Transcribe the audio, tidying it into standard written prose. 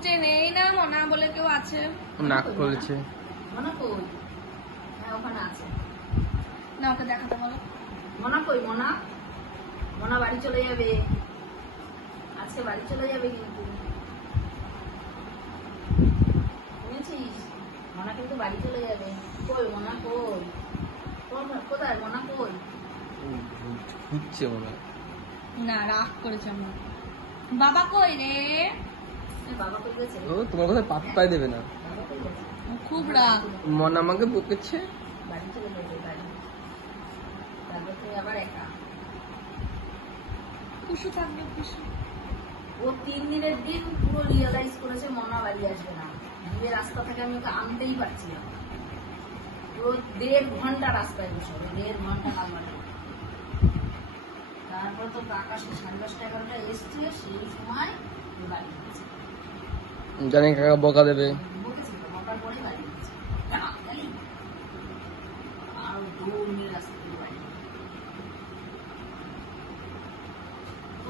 নিচে নেই না মনা বলে কেউ আছে? নাক করেছে। মনা কই? হ্যাঁ ওখানে আছে। না ওকে দেখাতে বলো। মনা কই? মনা মনা বাড়ি চলে যাবে আজকে, বাড়ি চলে যাবে কিন্তু, শুনেছিস? মনা কিন্তু বাড়ি চলে যাবে। কই মনা কই? কোথায় মনা কই? ঘুরছে মনে হয়। না রাগ করেছে আমার। বাবা কই রে? বাবা কই গেছে? ও তোমার কথা পাত্তাই দেবে না। বাবা কই গেছে? ও খুব রাগ। মন আমাকে বকেছে। বাড়ি চলে যাবে বাড়ি, তারপর তুই আবার একা। খুশি থাকবে খুশি। ও 3 দিনের দিন পুরো রিয়েলাইজ করেছে মনা বাড়ি আসবে না। বিয়ের রাস্তা থেকে আমি ওকে আনতেই পারছি না। পুরো 1.5 ঘন্টা রাস্তায় বসে, 1.5 ঘন্টা কালবারে। তারপর তো আকাশ 10:30 11টায় এসছে, সেই সময় ও বাড়ি গেছে। জানি কাকা বকা দেবে। বকেছিল, বকার পরে বাড়ি গেছে। আর দৌড় নিয়ে রাস্তা